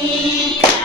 Thank you.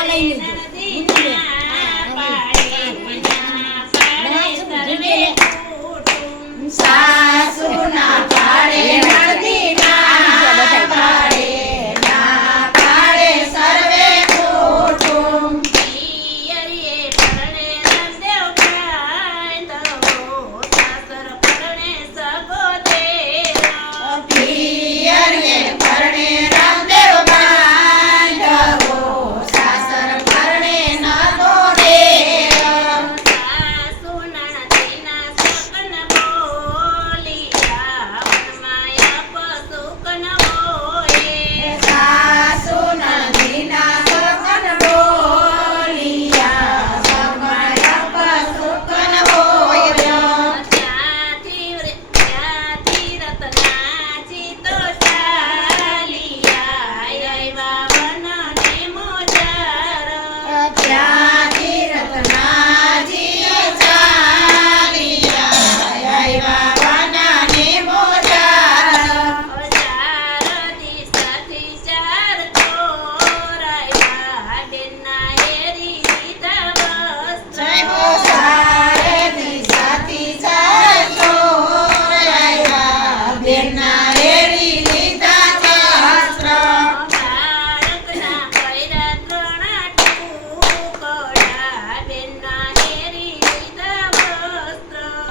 Fala aí, Muito bem.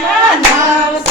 na na